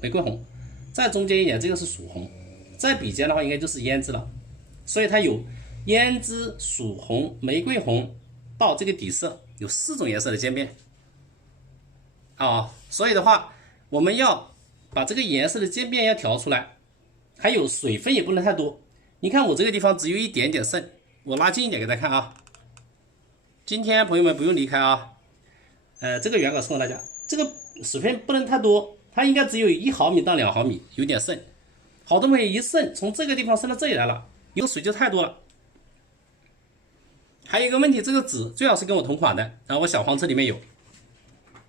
玫瑰红，再中间一点这个是曙红，再比肩的话应该就是胭脂了，所以它有胭脂、曙红、玫瑰红到这个底色，有4种颜色的渐变啊。所以的话，我们要把这个颜色的渐变要调出来，还有水分也不能太多。你看我这个地方只有一点点剩，我拉近一点给大家看啊。今天朋友们不用离开啊。这个原稿送给大家，这个水分不能太多，它应该只有1毫米到2毫米，有点渗。好多朋友一渗，从这个地方渗到这里来了，有水就太多了。还有一个问题，这个纸最好是跟我同款的，我小黄车里面有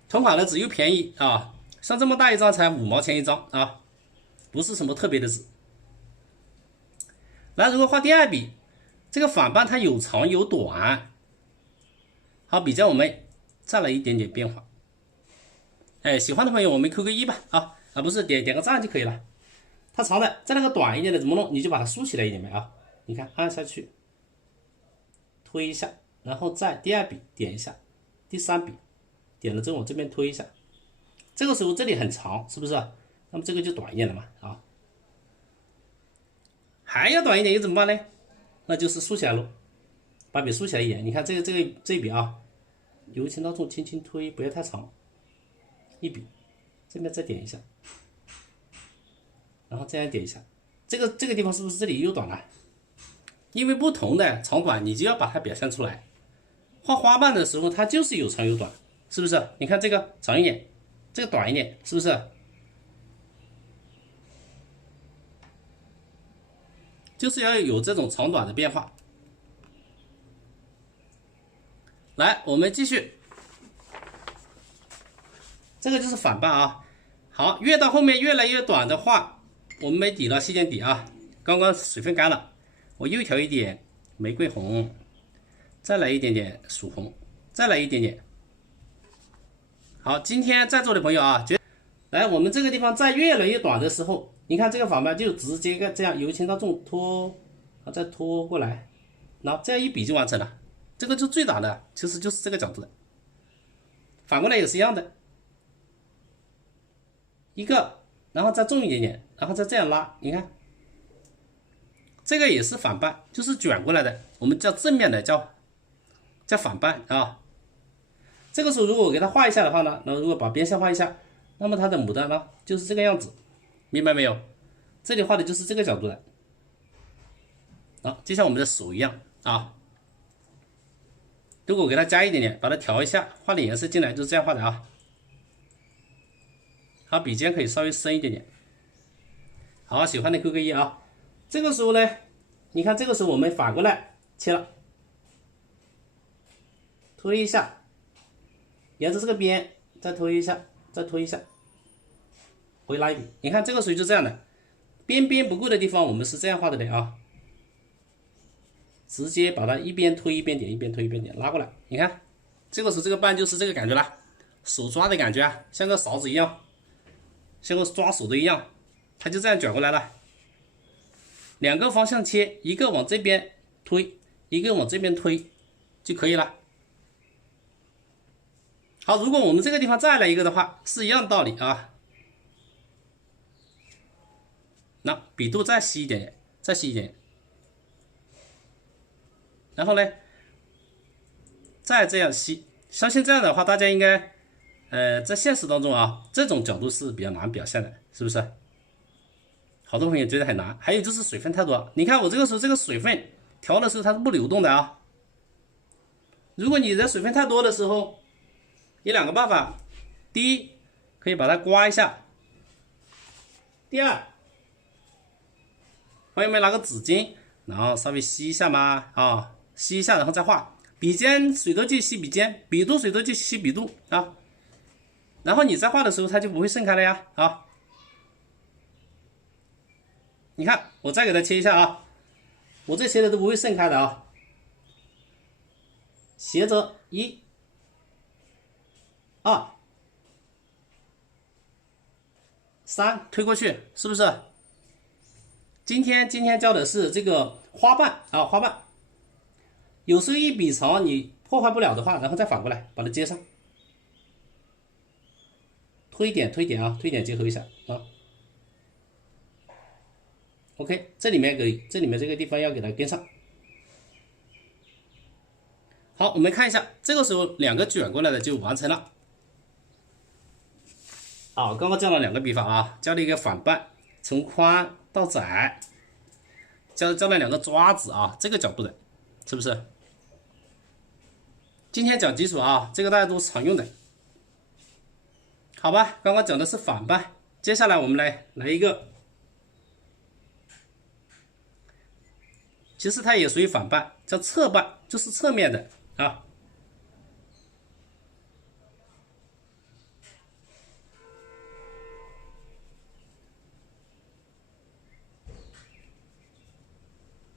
同款的纸，又便宜啊，像这么大一张才5毛钱一张啊，不是什么特别的纸。来，如果画第2笔，这个反半它有长有短，好，比较我们再来一点点变化。喜欢的朋友我们扣个1吧不是点个赞就可以了。它长的在那个短一点的怎么弄？你就把它竖起来一点呗啊！你看按下去，推一下，然后再第2笔点一下，第3笔点了之后往这边推一下。这个时候这里很长，是不是？那么这个就短一点了嘛啊？还要短一点又怎么办呢？那就是竖起来喽，把笔竖起来一点。你看这一笔啊，由轻到重，轻轻推，不要太长。一笔，这边再点一下，然后这样点一下，这个地方是不是这里又短了？因为不同的长短，你就要把它表现出来。画花瓣的时候，它就是有长有短，是不是？你看这个长一点，这个短一点，是不是？就是要有这种长短的变化。来，我们继续。这个就是反半啊。好，越到后面越来越短的话，我们没底了，细点底啊。刚刚水分干了，我又调一点玫瑰红，再来一点点曙红，再来一点点。好，今天在座的朋友啊，来我们这个地方在越来越短的时候，你看这个反半就直接这样由轻到重拖，再拖过来，然后这样一笔就完成了。这个就最短的，其实就是这个角度的。反过来也是一样的。一个，然后再重一点点，然后再这样拉，你看，这个也是反半，就是卷过来的，我们叫正面的叫反半啊。这个时候如果我给它画一下的话呢，那如果把边线画一下，那么它的牡丹呢就是这个样子，明白没有？这里画的就是这个角度的。好，就像我们的手一样啊。如果我给它加一点点，把它调一下，画点颜色进来，就是这样画的啊。好，笔尖可以稍微深一点点。好，喜欢的扣个1啊。这个时候呢，你看这个时候我们反过来切了，推一下，沿着这个边再推一下，再推一下，回拉一笔。你看这个时候就这样的，边边不够的地方我们是这样画的啊，直接把它一边推一边点，一边推一边点，拉过来。你看，这个时候这个半就是这个感觉了，手抓的感觉啊，像个勺子一样。像个抓手的一样，它就这样卷过来了。2个方向切，一个往这边推，一个往这边推就可以了。好，如果我们这个地方再来一个的话，是一样道理啊。那笔肚再细一点点，再细一点，然后呢，再这样细。相信这样的话，大家应该。在现实当中啊，这种角度是比较难表现的，是不是？好多朋友觉得很难。还有就是水分太多，你看我这个时候这个水分调的时候它是不流动的啊。如果你的水分太多的时候，有2个办法：第一，可以把它刮一下；第二，朋友们拿个纸巾，然后稍微吸一下嘛啊，吸一下然后再画。笔尖水多就吸笔尖，笔肚水多就吸笔肚啊。然后你在画的时候，它就不会渗开了呀啊！你看，我再给它切一下啊，我这切的都不会渗开的啊。斜着1、2、3推过去，是不是？今天教的是这个花瓣啊，花瓣。有时候一笔长你破坏不了的话，然后再反过来把它接上。推点啊，推点结合一下啊， OK，这里面这个地方要给它跟上。好，我们看一下，这个时候两个卷过来的就完成了。好，刚刚教了两个笔法啊，教了一个反半，从宽到窄，教了两个抓子啊，这个角度的，是不是？今天讲基础啊，这个大家都常用的，好吧？刚刚讲的是反半，接下来我们来一个，其实它也属于反半，叫侧半，就是侧面的啊。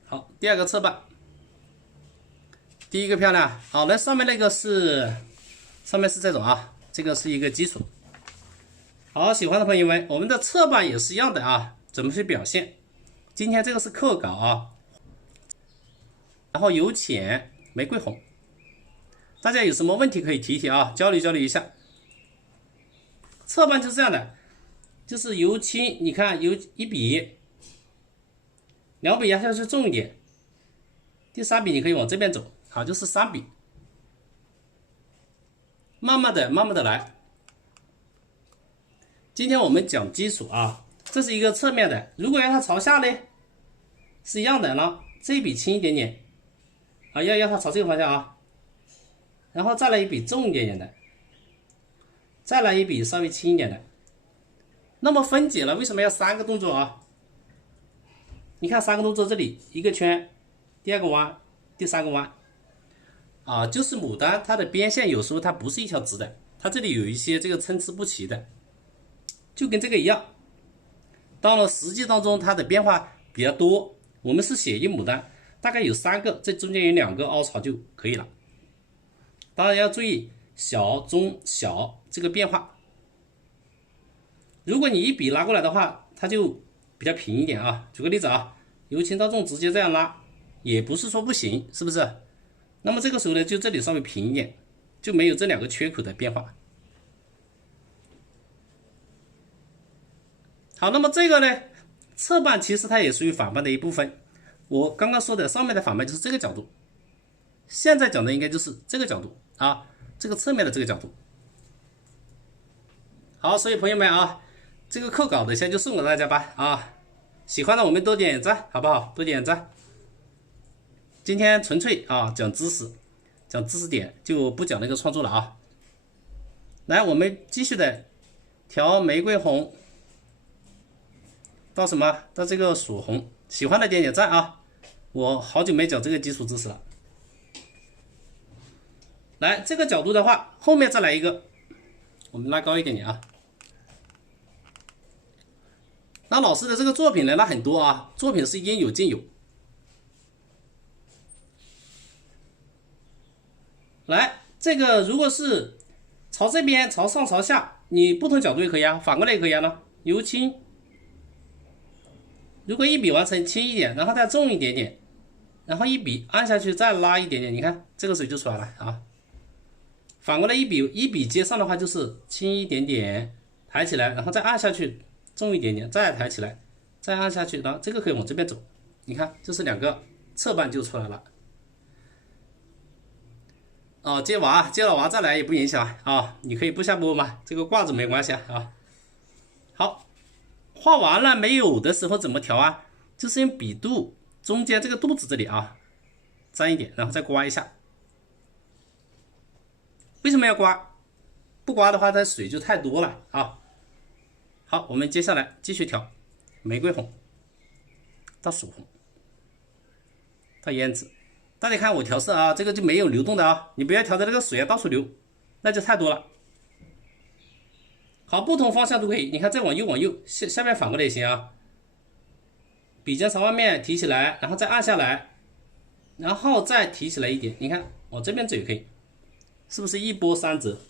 好，第二个侧半，第一个漂亮。好，那上面那个上面是这种啊，这个是一个基础。好，喜欢的朋友们，我们的侧半也是一样的啊，怎么去表现？今天这个是课稿啊，然后油浅玫瑰红，大家有什么问题可以提啊，交流交流一下。侧半就是这样的，就是油轻，你看油一笔，两笔压下去重一点，第三笔你可以往这边走，好，就是三笔，慢慢的来。今天我们讲基础啊，这是一个侧面的，如果让它朝下呢，是一样的呢，这一笔轻一点点啊，要它朝这个方向啊，然后再来一笔重一点点的，再来一笔稍微轻一点的。那么分解了，为什么要三个动作啊？你看三个动作，这里一个圈，第二个弯，第三个弯啊，就是牡丹它的边线有时候它不是一条直的，它这里有一些这个参差不齐的，就跟这个一样。到了实际当中，它的变化比较多。我们是写一牡丹，大概有3个，这中间有2个凹槽就可以了。当然要注意小、中、小这个变化。如果你一笔拉过来的话，它就比较平一点啊。举个例子啊，由轻到重直接这样拉，也不是说不行，是不是？那么这个时候呢，就这里稍微平一点，就没有这2个缺口的变化。好，那么这个呢，侧半其实它也属于反半的一部分。我刚刚说的上面的反半就是这个角度，现在讲的应该就是这个角度啊，这个侧面的这个角度。好，所以朋友们啊，这个课稿等一下就送给大家吧啊，喜欢的我们多点赞好不好？多点赞。今天纯粹啊讲知识，讲知识点，就不讲那个创作了啊。来，我们继续的调玫瑰红到什么？到这个曙红，喜欢的点点赞啊！我好久没讲这个基础知识了。来，这个角度的话，后面再来一个，我们拉高一点点啊。那老师的这个作品呢，那很多啊，作品是应有尽有。来，这个如果是朝这边、朝上、朝下，你不同角度也可以啊，反过来也可以啊呢。由轻，如果一笔完成轻一点，然后再重一点点，然后一笔按下去再拉一点点，你看这个水就出来了啊。反过来一笔接上的话就是轻一点点，抬起来，然后再按下去，重一点点，再抬起来，再按下去，然后这个可以往这边走。你看，这是2个侧半就出来了。哦，接了娃再来也不影响啊，你可以不下播嘛，这个挂着没关系啊。好，画完了没有的时候怎么调啊？就是用笔肚中间这个肚子这里啊，沾一点，然后再刮一下。为什么要刮？不刮的话，它水就太多了啊。好，我们接下来继续调玫瑰红到曙红到胭脂。大家看我调色啊，这个就没有流动的啊，你不要调的那个水啊到处流，那就太多了。好，不同方向都可以，你看再往右，下面反过来也行啊。笔尖朝外面提起来，然后再按下来，然后再提起来一点，你看往这边走也可以，是不是一波三折？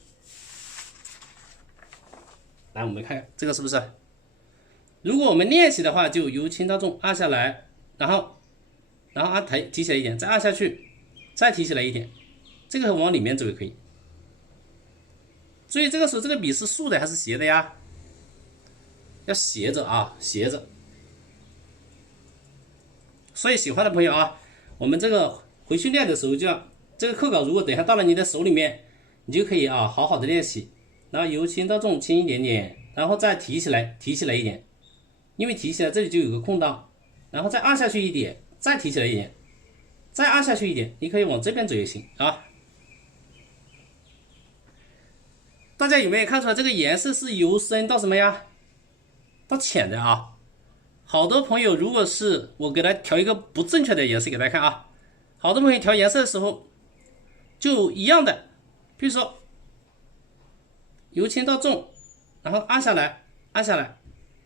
来，我们看这个是不是？如果我们练习的话，就由轻到重按下来，然后按提起来一点，再按下去，再提起来一点，这个往里面走也可以。所以这个时候这个笔是竖的还是斜的呀？要斜着啊，斜着。所以喜欢的朋友啊，我们这个回去练的时候就要这个课稿，如果等下到了你的手里面，你就可以啊好好的练习，然后由轻到重轻一点点，然后再提起来一点，因为提起来这里就有个空档，然后再按下去一点，再提起来一点，再按下去一点，你可以往这边走也行啊。大家有没有看出来这个颜色是由深到什么呀？到浅的啊。好多朋友如果是我给他调一个不正确的颜色给大家看啊，好多朋友调颜色的时候就一样的，比如说由轻到重，然后按下来，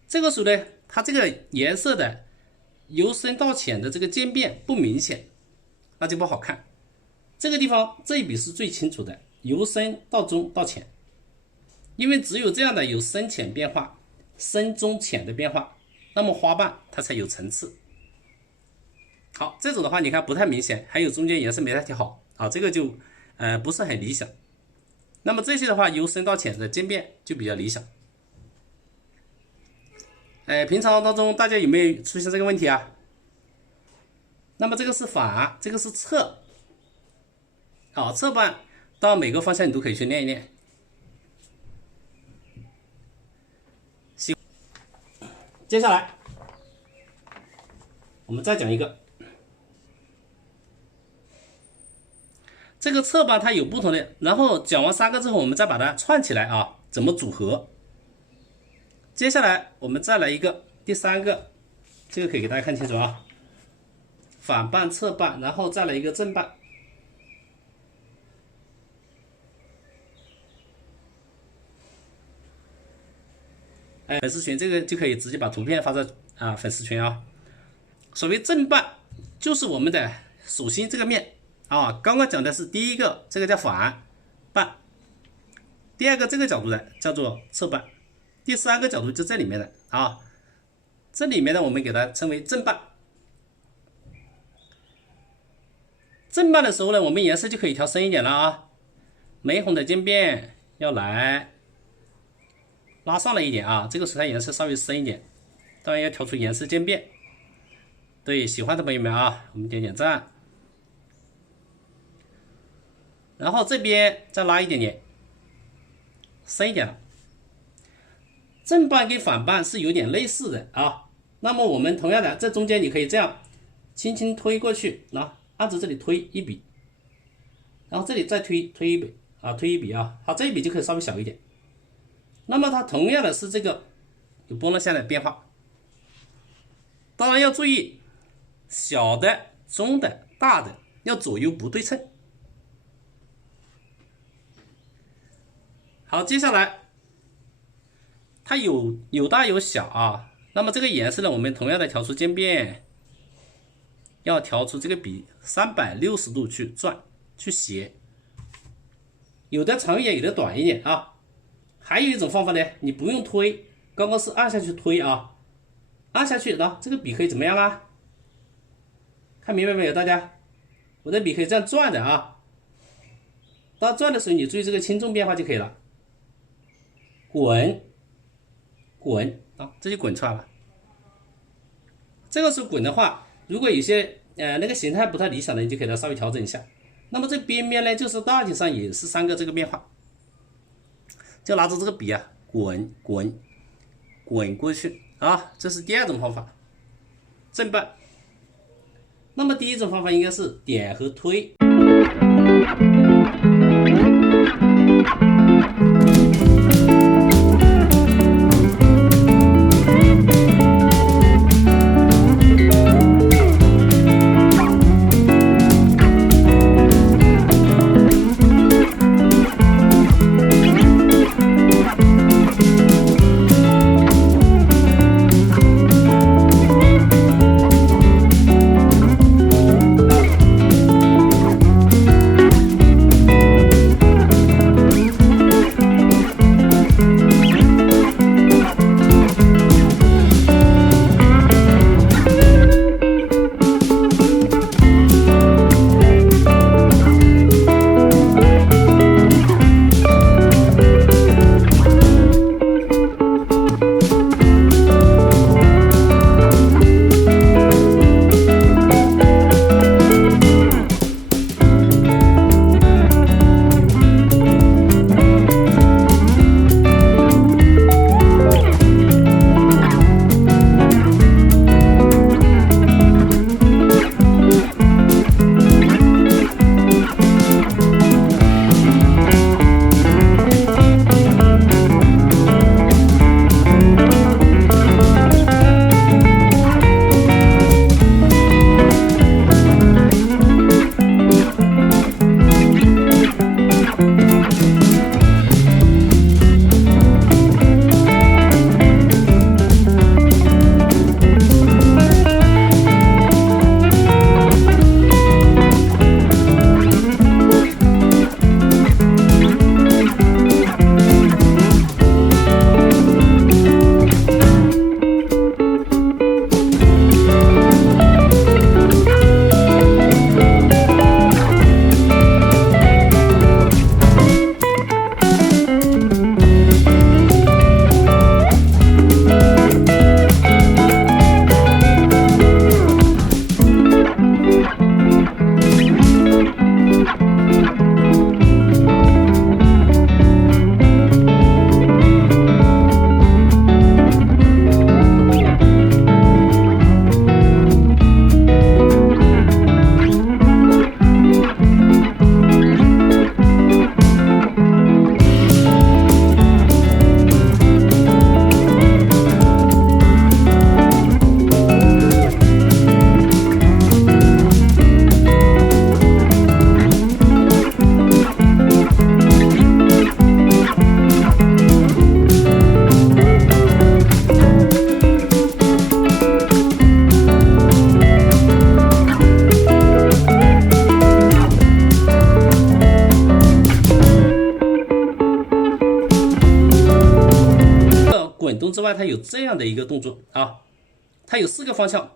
这个时候呢，它这个颜色的由深到浅的这个渐变不明显，那就不好看。这个地方这一笔是最清楚的，由深到中到浅，因为只有这样的有深浅变化，深中浅的变化，那么花瓣它才有层次。好，这种的话你看不太明显，还有中间颜色没太调好啊，这个就不是很理想。那么这些的话由深到浅的渐变就比较理想。平常当中大家有没有出现这个问题啊？那么这个是反，这个是侧，好，侧瓣到每个方向你都可以去练一练。接下来我们再讲一个，这个侧瓣它有不同的，然后讲完3个之后我们再把它串起来啊，怎么组合。接下来我们再来一个第3个，这个可以给大家看清楚啊，反瓣侧瓣，然后再来一个正瓣。粉丝群这个就可以直接把图片发在粉丝群啊。所谓正瓣就是我们的手心这个面啊，刚刚讲的是第一个，这个叫反瓣，第二个这个角度的叫做侧瓣，第3个角度就这里面的啊，这里面的我们给它称为正瓣。正瓣的时候呢，我们颜色就可以调深一点了啊，玫红的渐变要来拉上来一点啊，这个时候它颜色稍微深一点，当然要调出颜色渐变。对喜欢的朋友们啊，我们点点赞，然后这边再拉一点点，深一点了。正瓣跟反瓣是有点类似的啊，那么我们同样的这中间你可以这样轻轻推过去，按着这里推一笔，然后这里再推一笔啊，推一笔啊，好，这一笔就可以稍微小一点。那么它同样的是这个有波浪线的变化，当然要注意小的、中的、大的要左右不对称。好，接下来它有大有小啊，那么这个颜色呢，我们同样的调出渐变，要调出这个笔360度去转去斜，有的长一点，有的短一点啊。还有一种方法呢，你不用推，刚刚是按下去推啊，按下去，这个笔可以怎么样啊？看明白没有大家？我的笔可以这样转的啊，当转的时候你注意这个轻重变化就可以了，滚啊，这就滚出来了。这个时候滚的话，如果有些那个形态不太理想的，你就给它稍微调整一下。那么这边边呢，就是大体上也是3个这个变化。就拿着这个笔啊，滚过去啊，这是第2种方法，正瓣。那么第1种方法应该是点和推。动之外，它有这样的一个动作啊，它有4个方向，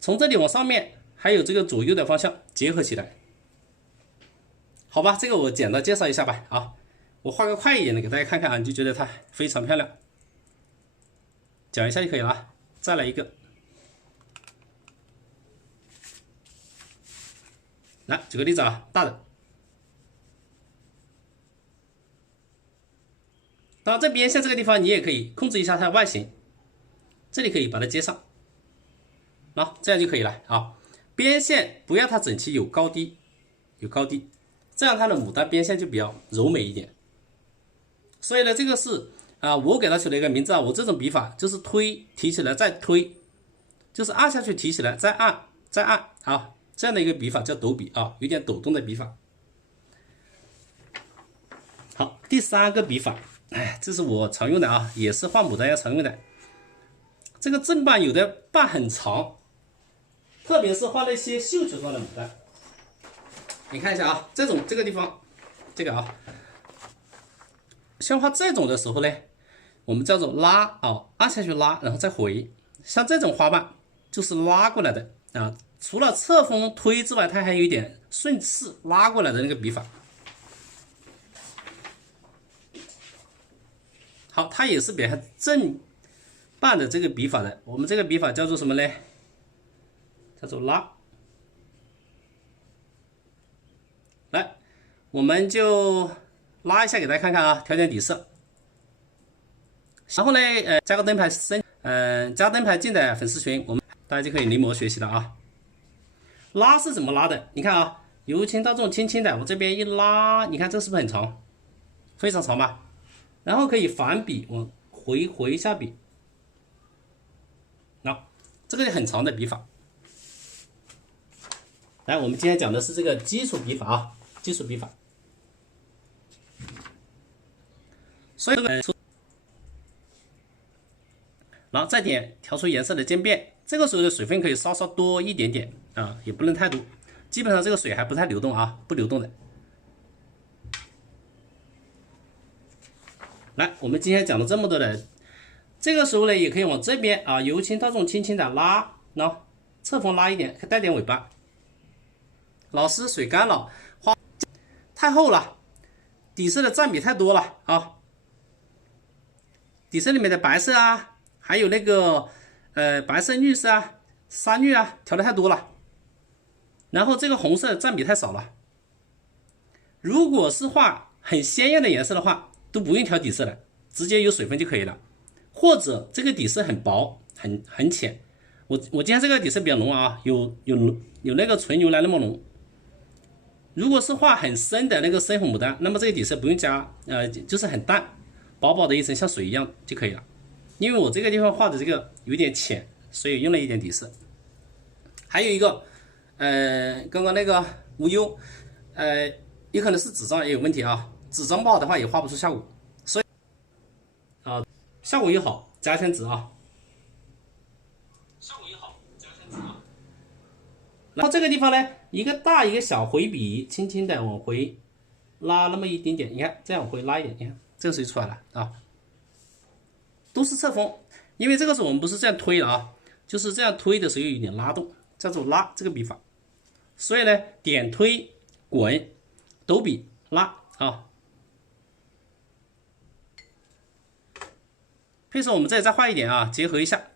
从这里往上面，还有这个左右的方向结合起来。好吧，这个我简单介绍一下吧啊，我画个快一点的给大家看看啊，你就觉得它非常漂亮。讲一下就可以了啊，再来一个。来举个例子啊，大的。当然，这边线这个地方你也可以控制一下它的外形，这里可以把它接上，这样就可以了啊。边线不要它整齐，有高低，这样它的牡丹边线就比较柔美一点。所以呢，这个是我给它取了一个名字啊，我这种笔法就是推提起来再推，就是按下去提起来再按啊，这样的一个笔法叫抖笔啊，有点抖动的笔法。好，第3个笔法。这是我常用的啊，也是画牡丹要常用的。这个正瓣有的瓣很长，特别是画那些绣球状的牡丹。你看一下啊，这个地方，这个啊，像画这种的时候呢，我们叫做拉啊，按下去拉，然后再回。像这种花瓣就是拉过来的啊，除了侧锋推之外，它还有一点顺势拉过来的那个笔法。好，它也是表现正瓣的这个笔法的。我们这个笔法叫做什么呢？叫做拉。来，我们就拉一下给大家看看啊，调点底色。然后呢，加个灯牌加灯牌进的粉丝群，大家就可以临摹学习了啊。拉是怎么拉的？你看啊，由轻到重，轻轻的，我这边一拉，你看这是不是很长？非常长吧？然后可以反笔，我回下笔，这个很长的笔法。来，我们今天讲的是这个基础笔法啊，基础笔法。所以然后再点调出颜色的渐变，这个时候的水分可以稍稍多一点点啊，也不能太多，基本上这个水还不太流动啊，不流动的。来，我们今天讲了这么多的，这个时候呢，也可以往这边啊，由轻到重，轻轻的拉，侧锋拉一点，带点尾巴。老师，水干了，花太厚了，底色的占比太多了啊，底色里面的白色啊，还有那个白色、绿色啊、山绿啊，调的太多了，然后这个红色占比太少了。如果是画很鲜艳的颜色的话，都不用调底色了，直接有水分就可以了。或者这个底色很薄，很浅，我今天这个底色比较浓啊，有那个纯牛栏那么浓。如果是画很深的那个深红牡丹，那么这个底色不用加，就是很淡，薄薄的一层像水一样就可以了。因为我这个地方画的这个有点浅，所以用了一点底色。还有一个，刚刚那个无忧，有可能是纸张也有问题啊。纸张不好的话也画不出效果，所以效果又好加一层纸啊，然后这个地方呢，一个大一个小回笔，轻轻的往回拉那么一点点，你看这样往回拉一点，你看这个时候就出来了啊，都是侧锋，因为这个时候我们不是这样推的啊，就是这样推的时候有点拉动，叫做拉这个笔法，所以呢，点推滚抖笔拉啊。配色我们这里再画一点啊，结合一下。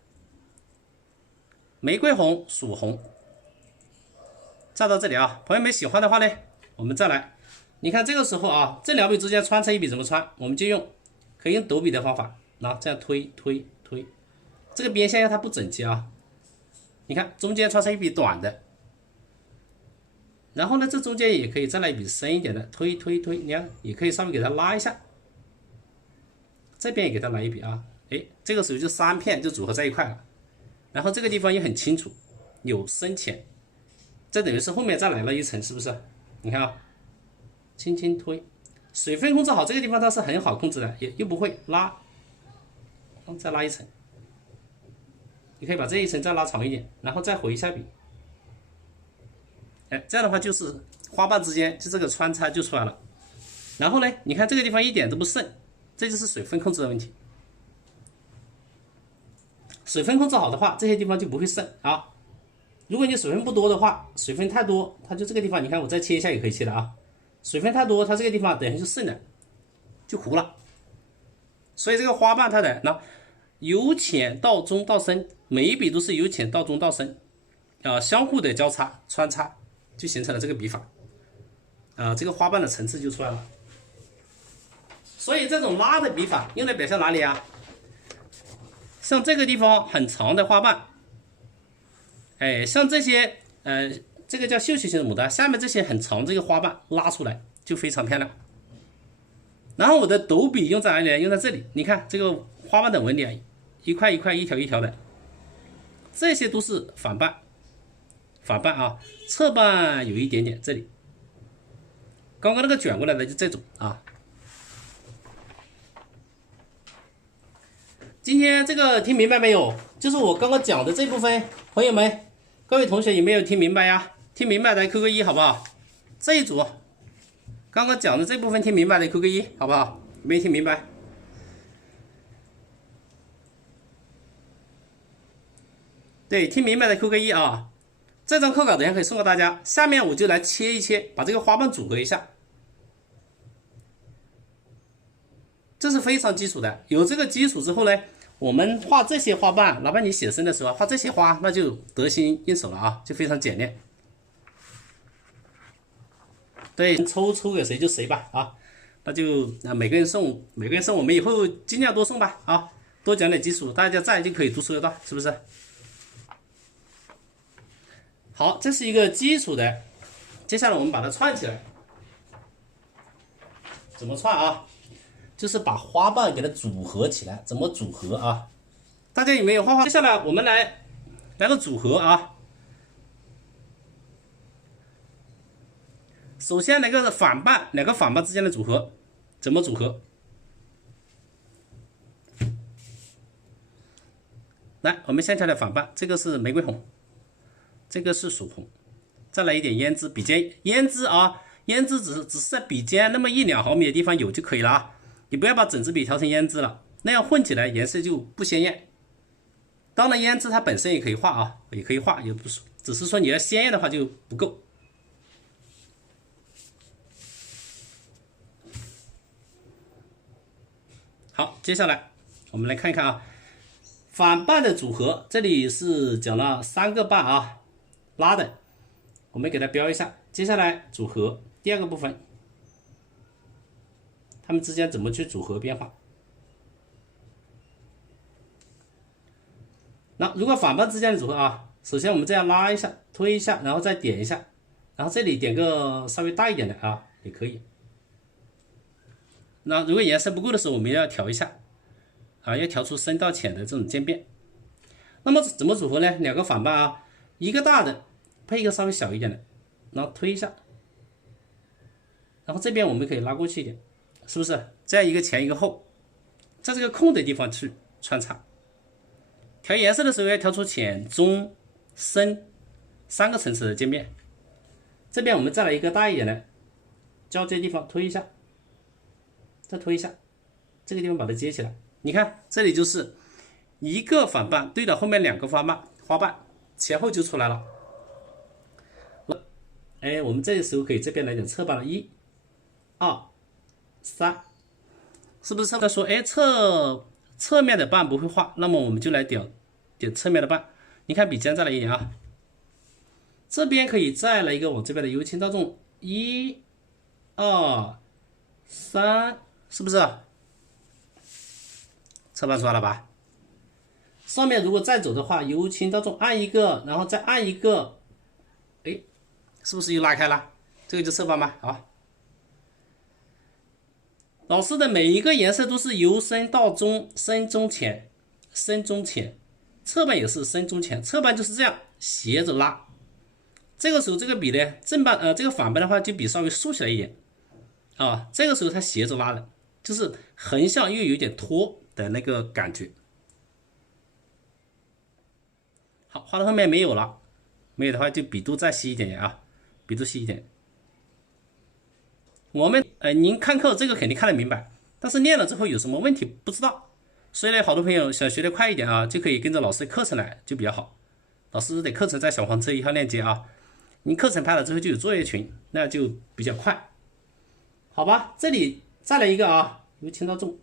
玫瑰红、曙红，再到这里啊，朋友们喜欢的话呢，我们再来。你看这个时候啊，这2笔之间穿插一笔怎么穿？我们就可以用抖笔的方法，这样推，这个边线它不整齐啊。你看中间穿插一笔短的，然后呢，这中间也可以再来一笔深一点的，推，你看也可以稍微给它拉一下，这边也给它来一笔啊。这个时候就3片就组合在一块了，然后这个地方也很清楚，有深浅，这等于是后面再来了一层，是不是？你看啊，轻轻推，水分控制好，这个地方它是很好控制的，又不会拉，再拉一层，你可以把这一层再拉长一点，然后再回一下笔，这样的话就是花瓣之间就这个穿插就出来了。然后呢，你看这个地方一点都不渗，这就是水分控制的问题。水分控制好的话，这些地方就不会渗啊。如果你水分不多的话，水分太多，它就这个地方，你看我再切一下也可以切的啊。水分太多，它这个地方等一下就渗了，就糊了。所以这个花瓣它的那由浅到中到深，每一笔都是由浅到中到深，相互的交叉穿插，就形成了这个笔法，这个花瓣的层次就出来了。所以这种拉的笔法用来表现哪里啊？像这个地方很长的花瓣，像这些这个叫绣球型的牡丹，下面这些很长这个花瓣拉出来就非常漂亮。然后我的斗笔用在哪里呢？用在这里，你看这个花瓣的纹理啊，一块一块一条一条的，这些都是反瓣，反瓣啊，侧瓣有一点点，这里刚刚那个卷过来的就这种啊。今天这个听明白没有？就是我刚刚讲的这部分，朋友们，各位同学有没有听明白呀？听明白的扣个一好不好？这一组刚刚讲的这部分听明白的扣个一好不好？没听明白？对，听明白的扣个一啊！这张课稿等一下可以送给大家。下面我就来切一切，把这个花瓣组合一下。这是非常基础的，有这个基础之后呢，我们画这些花瓣，哪怕你写生的时候画这些花，那就得心应手了啊，就非常简练。对，抽给谁就谁吧啊，那就每个人送，我们以后尽量多送吧啊，多讲点基础，大家在就可以读书得到，是不是？好，这是一个基础的，接下来我们把它串起来，怎么串啊？就是把花瓣给它组合起来，怎么组合啊？大家有没有画画？接下来我们来个组合啊。首先来个反瓣，两个反瓣之间的组合，怎么组合？来，我们先挑挑反瓣，这个是玫瑰红，这个是曙红，再来一点胭脂，笔尖胭脂啊，胭脂只是在笔尖那么1-2毫米的地方有就可以了啊。你不要把整支笔调成胭脂了，那样混起来颜色就不鲜艳。当然，胭脂它本身也可以画啊，也可以画，也不是，只是说你要鲜艳的话就不够。好，接下来我们来看一看啊，反瓣的组合，这里是讲了3个瓣啊，拉的，我们给它标一下。接下来组合第2个部分。它们之间怎么去组合变化？那如果反瓣之间的组合啊，首先我们这样拉一下，推一下，然后再点一下，然后这里点个稍微大一点的啊，也可以。那如果颜色不够的时候，我们要调一下啊，要调出深到浅的这种渐变。那么怎么组合呢？2个反瓣啊，一个大的配一个稍微小一点的，然后推一下，然后这边我们可以拉过去一点。是不是这样一个前一个后，在这个空的地方去穿插？调颜色的时候要调出浅、中、深3个层次的渐变。这边我们再来一个大一点的，交接地方推一下，再推一下，这个地方把它接起来。你看这里就是一个反瓣对着后面2个花瓣，前后就出来了。我们这个时候可以这边来点侧瓣了，1、2、3，是不是侧说侧面的瓣不会画，那么我们就来点侧面的瓣。你看笔尖再来一点啊，这边可以再来一个往这边的由轻到重，1、2、3，是不是？侧瓣出来了吧？上面如果再走的话，由轻到重按一个，然后再按一个，是不是又拉开了？这个就侧瓣吧，好。老师的每一个颜色都是由深到中，深中浅，深中浅，侧瓣也是深中浅，侧瓣就是这样斜着拉。这个时候这个笔呢，正瓣这个反瓣的话就笔稍微竖起来一点啊，这个时候它斜着拉的，就是横向又有点拖的那个感觉。好，画到后面没有了，没有的话就笔肚再细一点啊，笔肚细一点。我们您看课这个肯定看得明白，但是练了之后有什么问题不知道，所以呢，好多朋友想学得快一点啊，就可以跟着老师的课程来，就比较好。老师的课程在小黄车1号链接啊，你课程拍了之后就有作业群，那就比较快，好吧？这里再来一个啊，由轻到重，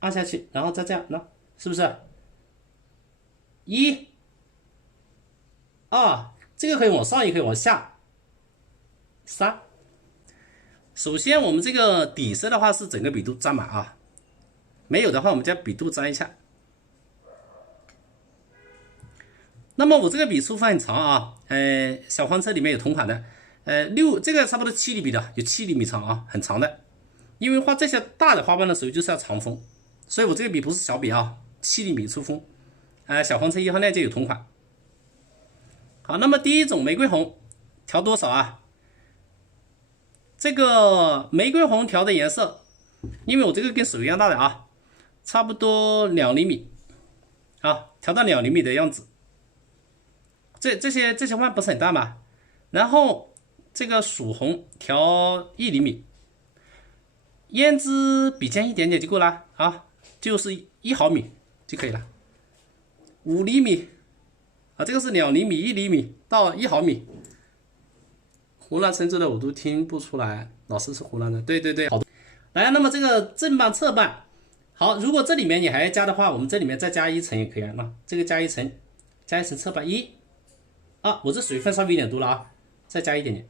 按下去，然后再这样，那是不是？1、2，这个可以往上，也可以往下。3，首先我们这个底色的话是整个笔肚沾满啊，没有的话我们将笔肚沾一下。那么我这个笔出锋很长啊，小黄车里面有同款的，这个差不多7厘米的，有7厘米长啊，很长的。因为画这些大的花瓣的时候就是要长锋，所以我这个笔不是小笔啊，7厘米出锋。小黄车1号链接有同款。好，那么第一种玫瑰红调多少啊？这个玫瑰红调的颜色，因为我这个跟手一样大的啊，差不多2厘米啊，调到2厘米的样子。这些花瓣不是很大嘛？然后这个曙红调1厘米，胭脂笔尖一点点就够了啊，就是1毫米就可以了。5厘米啊，这个是2厘米、1厘米到1毫米。湖南郴州的我都听不出来，老师是湖南的，对对对，好多。来，那么这个正半、侧半，好，如果这里面你还要加的话，我们这里面再加1层也可以啊。那这个加1层，加1层侧半1啊，我这水分稍微有点多了啊，再加一点点。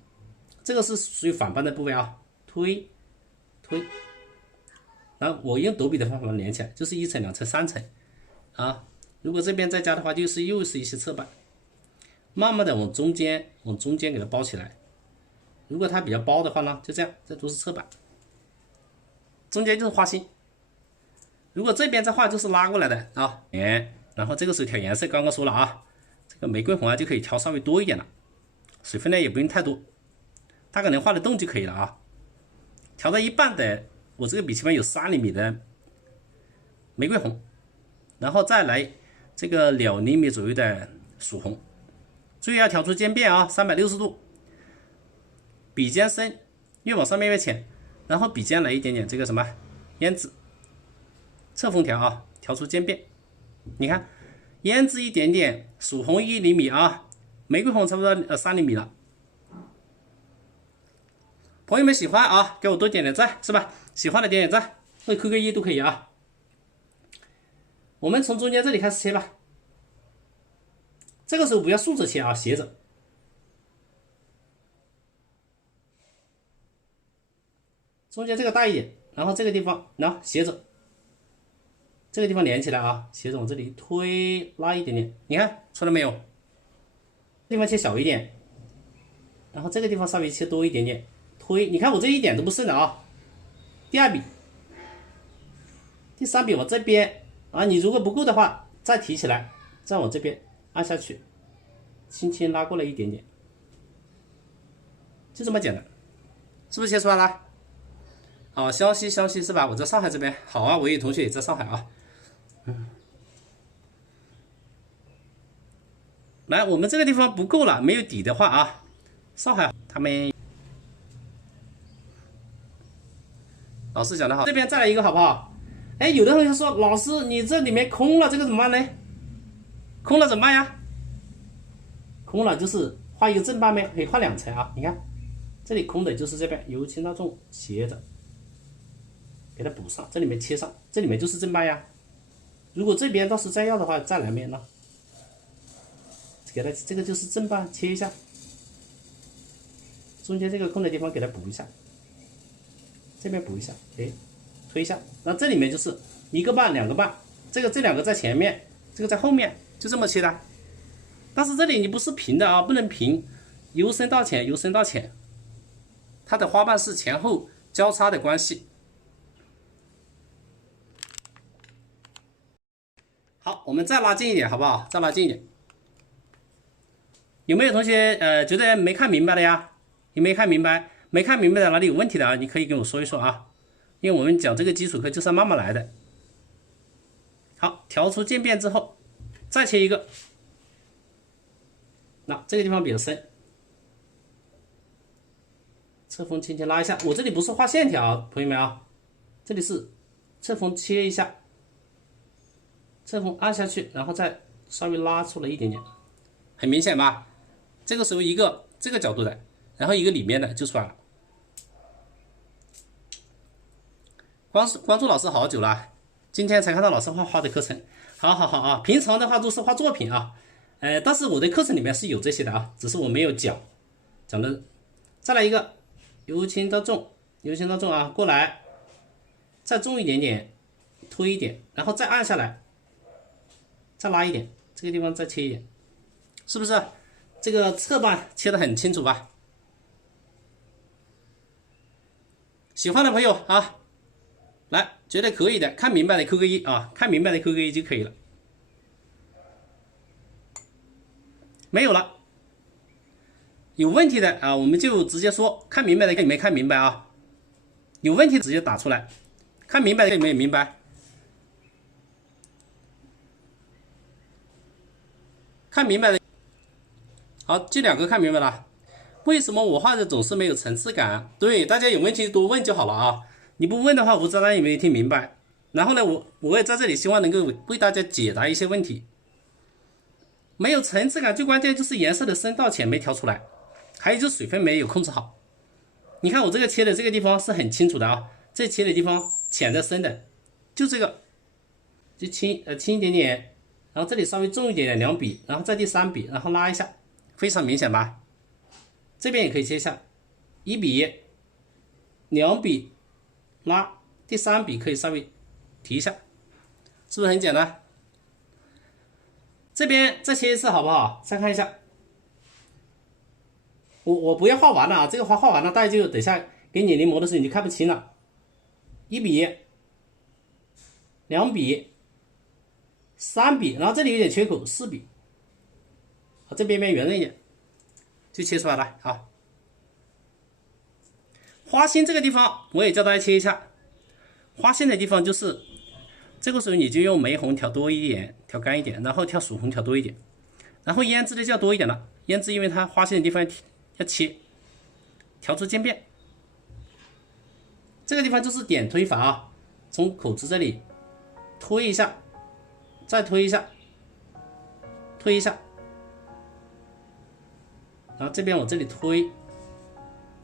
这个是属于反半的部位啊，推，然后我用抖笔的方法连起来，就是1层、2层、3层啊。如果这边再加的话，又是一些侧半，慢慢的往中间给它包起来。如果它比较包的话呢，就这样，这都是侧半，中间就是花心。如果这边再画就是拉过来的啊，然后这个时候调颜色，刚刚说了啊，这个玫瑰红啊就可以调稍微多一点了，水分呢也不用太多，大概能画得动就可以了啊。调到一半的，我这个笔记本有3厘米的玫瑰红，然后再来这个2厘米左右的曙红，注意要调出渐变啊，360度。笔尖深，越往上面越浅，然后笔尖来一点点这个什么胭脂，侧锋调啊，调出渐变。你看，胭脂一点点，曙红1厘米啊，玫瑰红差不多3厘米了。朋友们喜欢啊，给我多点点赞是吧？喜欢的点点赞，或者扣个1都可以啊。我们从中间这里开始切吧，这个时候不要竖着切啊，斜着。中间这个大一点，然后这个地方，然后斜着，这个地方连起来啊，斜着往这里推，拉一点点，你看出来没有？地方切小一点，然后这个地方稍微切多一点点，推，你看我这一点都不剩了啊。第2笔，第3笔往这边啊，你如果不够的话，再提起来，再往这边按下去，轻轻拉过来一点点，就这么简单，是不是切出来了？哦，湘西是吧？我在上海这边。好啊，我有同学也在上海啊。来，我们这个地方不够了，没有底的话啊，上海他们老师讲的好，这边再来一个好不好？哎，有的同学说，老师你这里面空了，这个怎么办呢？空了怎么办呀？空了就是画一个正半面，可以画2层啊。你看，这里空的就是这边，由轻到重斜着。给它补上，这里面切上，这里面就是正半呀。如果这边倒是再要的话，再来面呢，给它这个就是正半，切一下，中间这个空的地方给它补一下，这边补一下，哎，推一下，那这里面就是1个半、2个半，这2个在前面，这个在后面，就这么切的。但是这里你不是平的啊，不能平，由深到浅，由深到浅，它的花瓣是前后交叉的关系。好，我们再拉近一点，好不好？再拉近一点。有没有同学觉得没看明白的呀？有没有看明白？没看明白的哪里有问题的啊？你可以跟我说一说啊，因为我们讲这个基础课就是要慢慢来的。好，调出渐变之后，再切一个。那这个地方比较深，侧锋轻轻拉一下。我这里不是画线条，朋友们啊，这里是侧锋切一下。侧锋按下去，然后再稍微拉出来一点点，很明显吧？这个时候一个这个角度的，然后一个里面的就出来了。关注老师好久了，今天才看到老师画画的课程，好啊！平常的话都是画作品啊，但是我的课程里面是有这些的啊，只是我没有讲的。再来一个，由轻到重啊，过来，再重一点点，推一点，然后再按下来，再拉一点，这个地方再切一点，是不是？这个侧半切得很清楚吧？喜欢的朋友啊，来，觉得可以的，看明白的扣个一啊，看明白的扣个一就可以了。没有了，有问题的啊，我们就直接说，看明白的看没看明白啊？有问题直接打出来，看明白的有没有明白？看明白的，好，这两个看明白了。为什么我画的总是没有层次感？对，大家有问题多问就好了啊！你不问的话，我不知道大家有没有听明白。然后呢，我也在这里希望能够为大家解答一些问题。没有层次感，最关键就是颜色的深到浅没调出来，还有就是水分没有控制好。你看我这个切的这个地方是很清楚的啊，这切的地方浅的深的，就这个，就轻一点点，然后这里稍微重一点点，2笔，然后再第3笔，然后拉一下，非常明显吧？这边也可以切一下，1笔、2笔拉，第3笔可以稍微提一下，是不是很简单？这边再切一次好不好？再看一下，我不要画完了啊，这个画完了，大家就等下给你临摹的时候你就看不清了。1笔、2笔、3笔，然后这里有点缺口，4笔，这边圆润一点。就切出来了啊！花心这个地方我也教大家切一下，花心的地方就是这个时候你就用玫红调多一点，调干一点，然后调曙红调多一点，然后胭脂的就要多一点了。胭脂因为它花心的地方要切，调出渐变。这个地方就是点推法啊，从口子这里推一下，再推一下，推一下。然后这边往这里推，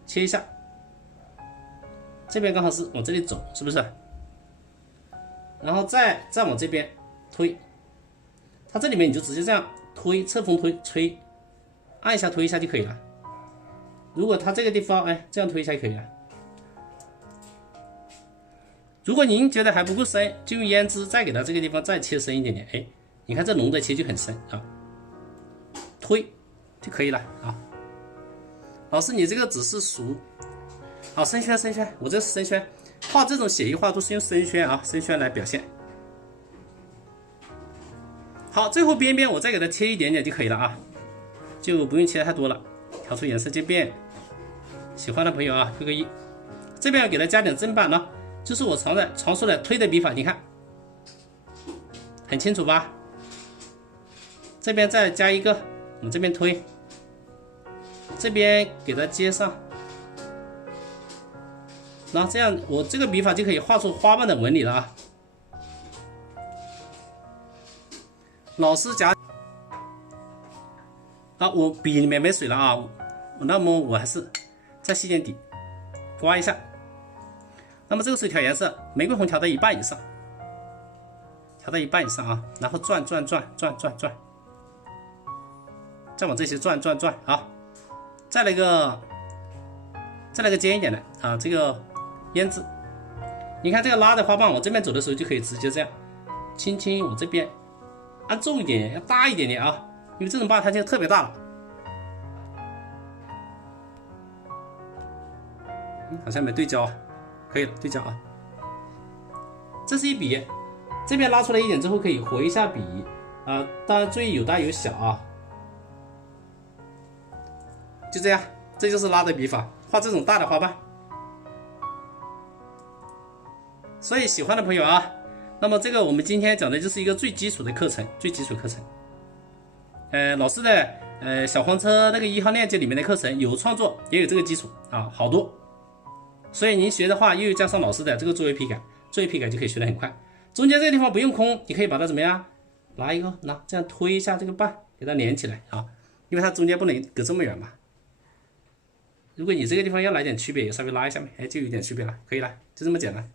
切一下，这边刚好是往这里走，是不是？然后再往这边推，它这里面你就直接这样推，侧锋推，吹，按一下推一下就可以了。如果它这个地方这样推一下就可以了。如果您觉得还不够深，就用胭脂再给它这个地方再切深一点点，你看这龙的切就很深啊，推就可以了啊。老师，你这个只是属深圈，我这是深圈，画这种写意画都是用深圈啊，深圈来表现。好，最后边我再给它切一点点就可以了啊，就不用切太多了，调出颜色渐变。喜欢的朋友啊，扣个1。这边要给它加点正版呢，就是我常说的推的笔法，你看很清楚吧？这边再加一个，我们这边推。这边给它接上，然后这样我这个笔法就可以画出花瓣的纹理了啊。老师夹啊，我笔里面没水了啊，那么我还是再细点底，刮一下。那么这个时候调颜色，玫瑰红调到1半以上，啊，然后转，再往这些转啊。再来个尖一点的啊，这个胭脂，你看这个拉的花瓣往这边走的时候，就可以直接这样轻轻往这边按重一点，要大一点点啊，因为这种瓣它就特别大了。好像没对焦，可以了，对焦啊。这是一笔，这边拉出来一点之后可以回一下笔啊，当然注意有大有小啊。就这样，这就是拉的笔法，画这种大的花瓣。所以喜欢的朋友啊，那么这个我们今天讲的就是一个最基础的课程，老师的小黄车那个1号链接里面的课程有创作，也有这个基础啊，好多。所以您学的话，又加上老师的这个作业批改就可以学得很快。中间这个地方不用空，你可以把它怎么样？拿这样推一下这个瓣，给它连起来啊，因为它中间不能隔这么远嘛。如果你这个地方要来点区别，也稍微拉一下嘛，哎，就有点区别了，可以了，就这么简单。